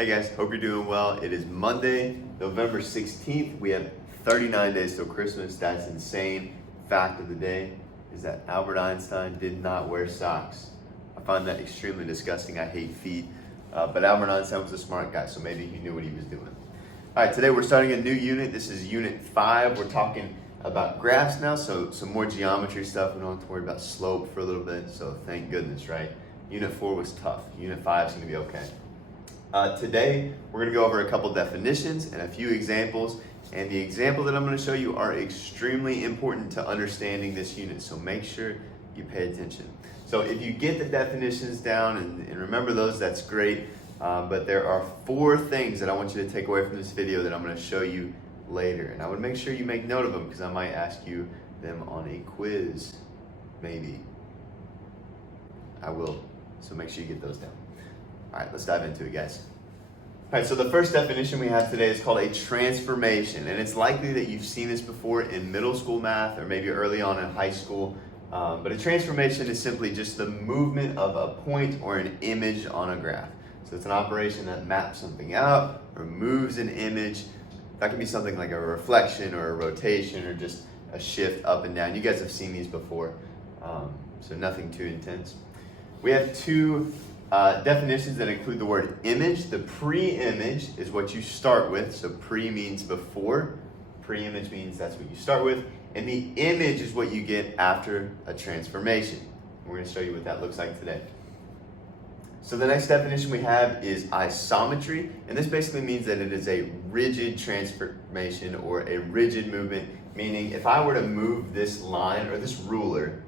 Hey guys, hope you're doing well. It is Monday, November 16th. We have 39 days till Christmas. That's insane. Fact of the day is that Albert Einstein did not wear socks. I find that extremely disgusting. I hate feet. But Albert Einstein was a smart guy, so maybe he knew what he was doing. All right, today we're starting a new unit. This is Unit 5. We're talking about graphs now, so some more geometry stuff. We don't have to worry about slope for a little bit, so thank goodness, right? Unit 4 was tough. Unit 5 is going to be okay. Today, we're going to go over a couple definitions and a few examples. And the examples that I'm going to show you are extremely important to understanding this unit. So make sure you pay attention. So if you get the definitions down and remember those, that's great. But there are 4 things that I want you to take away from this video that I'm going to show you later. And I would make sure you make note of them because I might ask you them on a quiz. Maybe. I will. So make sure you get those down. All right, let's dive into it, guys. All right, so the first definition we have today is called a transformation, and it's likely that you've seen this before in middle school math or maybe early on in high school, but a transformation is simply just the movement of a point or an image on a graph. So it's an operation that maps something out or moves an image. That could be something like a reflection or a rotation or just a shift up and down. You guys have seen these before, so nothing too intense. We have 2 definitions that include the word image. The pre-image is what you start with. So pre means before. Pre-image means that's what you start with. And the image is what you get after a transformation. We're going to show you what that looks like today. So the next definition we have is isometry. And this basically means that it is a rigid transformation or a rigid movement. Meaning if I were to move this line or this ruler,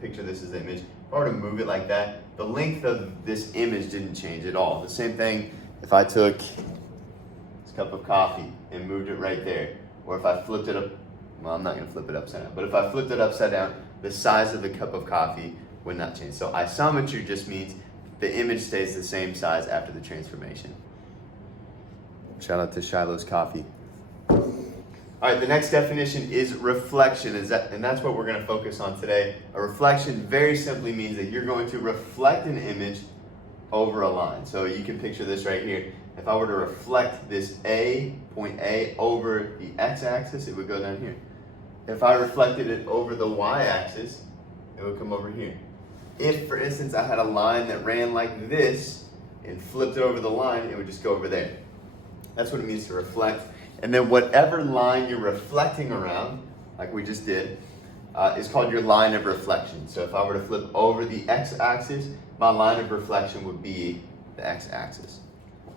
picture this as an image, if I were to move it like that, the length of this image didn't change at all. The same thing if I took this cup of coffee and moved it right there. Or if I flipped it up, well, I'm not going to flip it upside down, but if I flipped it upside down, the size of the cup of coffee would not change. So isometry just means the image stays the same size after the transformation. Shout out to Shiloh's Coffee. All right, the next definition is reflection, and that's what we're going to focus on today. A reflection very simply means that you're going to reflect an image over a line. So you can picture this right here. If I were to reflect this point A over the x-axis, it would go down here. If I reflected it over the y-axis, it would come over here. If, for instance, I had a line that ran like this and flipped it over the line, it would just go over there. That's what it means to reflect. And then whatever line you're reflecting around, like we just did, is called your line of reflection. So if I were to flip over the x-axis, my line of reflection would be the x-axis.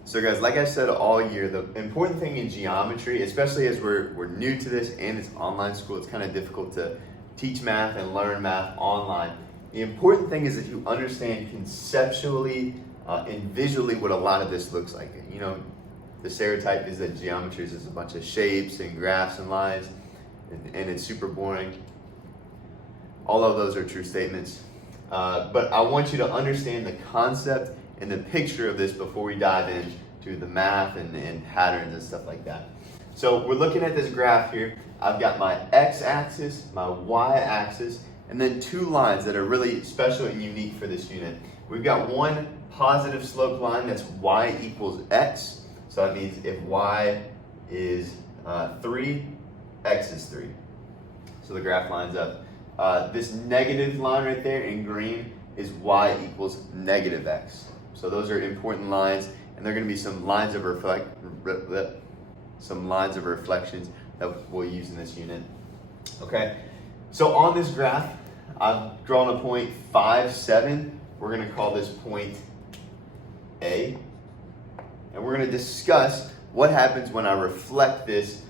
So guys, like I said all year, the important thing in geometry, especially as we're new to this and it's online school, it's kind of difficult to teach math and learn math online. The important thing is that you understand conceptually and visually what a lot of this looks like. You know, the stereotype is that geometry is just a bunch of shapes and graphs and lines, and it's super boring. All of those are true statements. But I want you to understand the concept and the picture of this before we dive into the math and patterns and stuff like that. So we're looking at this graph here. I've got my x-axis, my y-axis, and then 2 lines that are really special and unique for this unit. We've got one positive slope line that's y equals x. So that means if y is 3, x is 3. So the graph lines up. This negative line right there in green is y equals negative x. So those are important lines, and there are going to be some lines of reflections that we'll use in this unit. Okay. So on this graph, I've drawn a point 5, 7. We're going to call this point A. And we're going to discuss what happens when I reflect this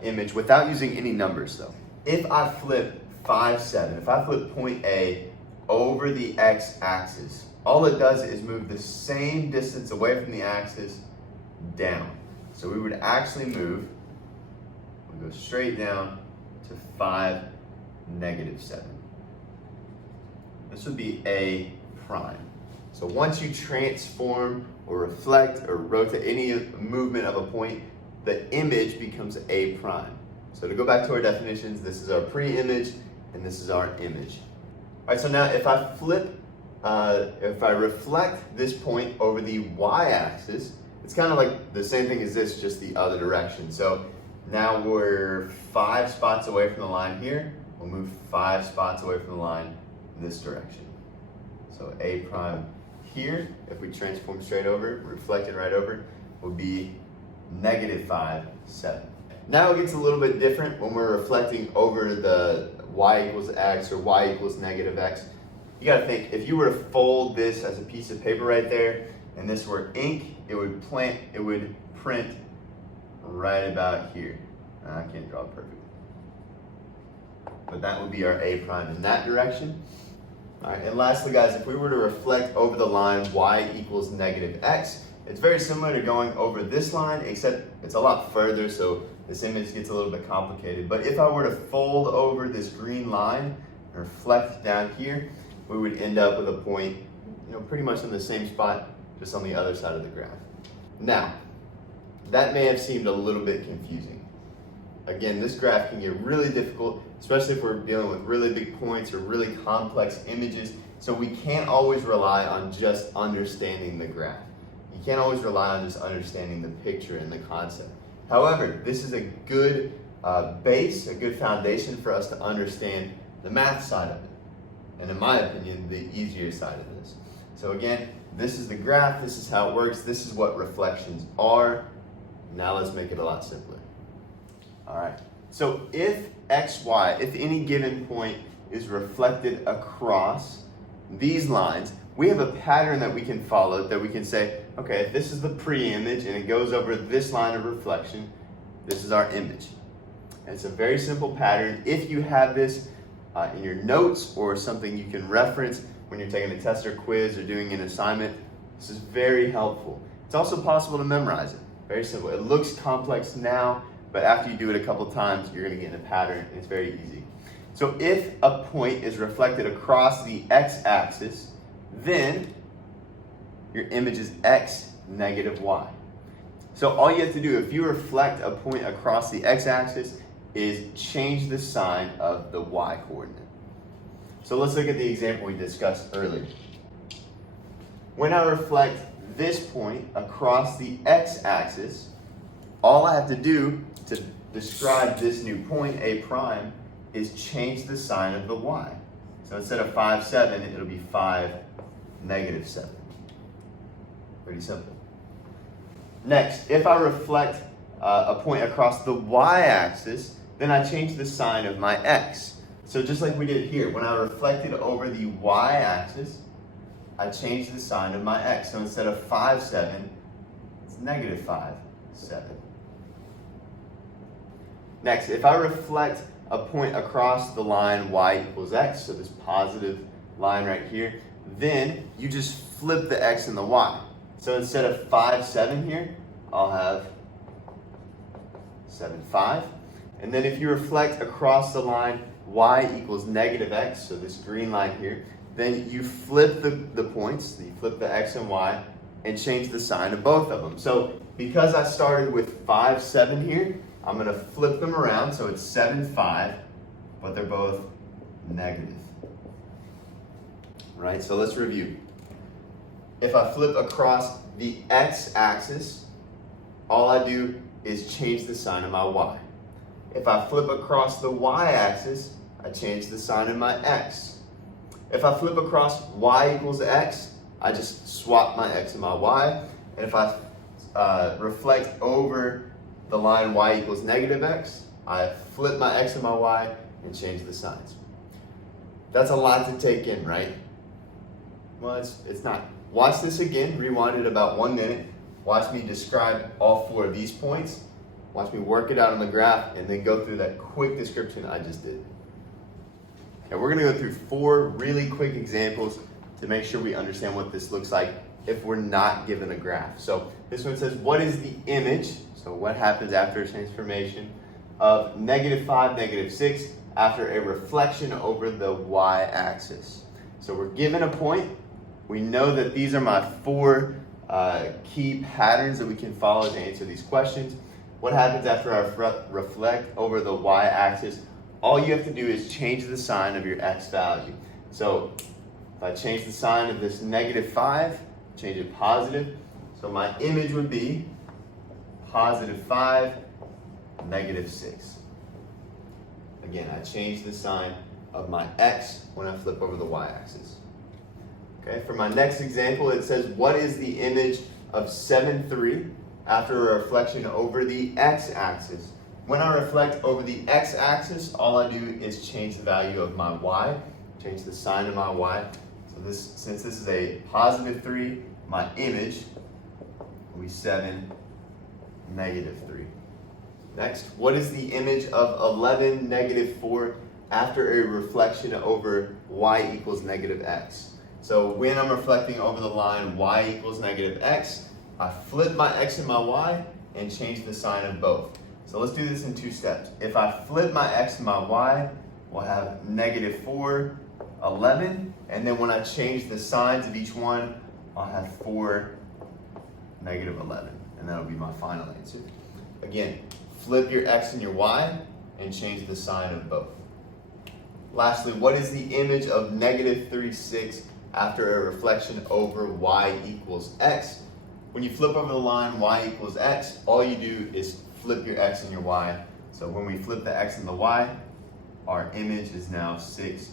image without using any numbers though. If I flip 5, 7, if I flip point A over the x-axis, all it does is move the same distance away from the axis down. So we would actually move, we'll go straight down to 5, negative 7. This would be A prime. So once you transform or reflect or rotate any movement of a point, the image becomes A prime. So to go back to our definitions, this is our pre-image and this is our image. All right, so now if I reflect this point over the y-axis, It's kind of like the same thing as this, just the other direction. So now we're 5 spots away from the line here. We'll move 5 spots away from the line in this direction. So A prime here, if we transform straight over, reflected right over, will be -5, 7. Now it gets a little bit different when we're reflecting over the y equals x or y equals -x. You gotta think, if you were to fold this as a piece of paper right there, and this were ink, it would print right about here. I can't draw it perfectly. But that would be our A prime in that direction. All right, and lastly guys, if we were to reflect over the line y equals -x, it's very similar to going over this line, except it's a lot further, so this image gets a little bit complicated. But if I were to fold over this green line and reflect down here, we would end up with a point, pretty much in the same spot, just on the other side of the graph. Now, that may have seemed a little bit confusing. Again, this graph can get really difficult, especially if we're dealing with really big points or really complex images. So we can't always rely on just understanding the graph. You can't always rely on just understanding the picture and the concept. However, this is a good base, a good foundation for us to understand the math side of it. And in my opinion, the easier side of this. So again, this is the graph, this is how it works, this is what reflections are. Now let's make it a lot simpler. All right, so if xy, if any given point is reflected across these lines, we have a pattern that we can follow, that we can say, okay, if this is the pre-image and it goes over this line of reflection, this is our image. And it's a very simple pattern. If you have this in your notes or something you can reference when you're taking a test or quiz or doing an assignment, this is very helpful. It's also possible to memorize it. Very simple. It looks complex now, but after you do it a couple times, you're going to get in a pattern, and it's very easy. So if a point is reflected across the x-axis, then your image is x -y. So all you have to do, if you reflect a point across the x-axis, is change the sign of the y coordinate. So let's look at the example we discussed earlier. When I reflect this point across the x-axis, all I have to do to describe this new point, A prime, is change the sign of the y. So instead of 5, 7, it'll be 5, -7. Pretty simple. Next, if I reflect a point across the y-axis, then I change the sign of my x. So just like we did here, when I reflected over the y-axis, I changed the sign of my x. So instead of 5, 7, it's -5, 7. Next, if I reflect a point across the line y equals x, so this positive line right here, then you just flip the x and the y. So instead of 5, 7 here, I'll have 7, 5. And then if you reflect across the line y equals -x, so this green line here, then you flip the points, you flip the x and y, and change the sign of both of them. So because I started with 5, 7 here, I'm going to flip them around, so it's 7, 5, but they're both negative. Right, so let's review. If I flip across the x-axis, all I do is change the sign of my y. If I flip across the y-axis, I change the sign of my x. If I flip across y equals x, I just swap my x and my y. And if I reflect over the line y equals -x, I flip my x and my y and change the signs. That's a lot to take in, right? Well, it's not. Watch this again, rewind it about 1 minute. Watch me describe all 4 of these points. Watch me work it out on the graph and then go through that quick description I just did. Okay, we're gonna go through 4 really quick examples to make sure we understand what this looks like if we're not given a graph. So this one says, what is the image, so what happens after a transformation, of -5, -6 after a reflection over the y-axis? So we're given a point. We know that these are my 4 key patterns that we can follow to answer these questions. What happens after I reflect over the y-axis? All you have to do is change the sign of your x value. So if I change the sign of this -5, change it positive, So my image would be positive 5, negative 6. Again, I change the sign of my x when I flip over the y-axis. Okay, for my next example, it says, what is the image of 7, 3 after a reflection over the x-axis? When I reflect over the x-axis, all I do is change the value of my y, change the sign of my y. So since this is a positive 3, my image will be 7, negative 3. Next, what is the image of 11, negative 4 after a reflection over y equals negative x? So when I'm reflecting over the line y equals negative x, I flip my x and my y and change the sign of both. So let's do this in 2 steps. If I flip my x and my y, we'll have negative 4, 11, and then when I change the signs of each one, I'll have 4, negative 11, and that'll be my final answer. Again, flip your x and your y and change the sign of both. Lastly, what is the image of negative 36 after a reflection over y equals x? When you flip over the line y equals x, all you do is flip your x and your y. So when we flip the x and the y, our image is now 6,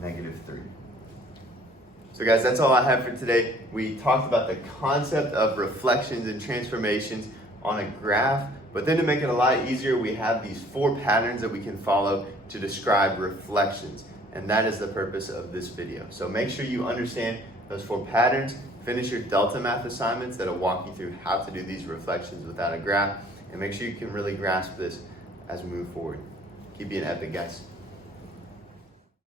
negative 3. So guys, that's all I have for today. We talked about the concept of reflections and transformations on a graph, but then to make it a lot easier, we have these 4 patterns that we can follow to describe reflections. And that is the purpose of this video. So make sure you understand those 4 patterns, finish your Delta Math assignments that'll walk you through how to do these reflections without a graph, and make sure you can really grasp this as we move forward. Keep being epic, guys.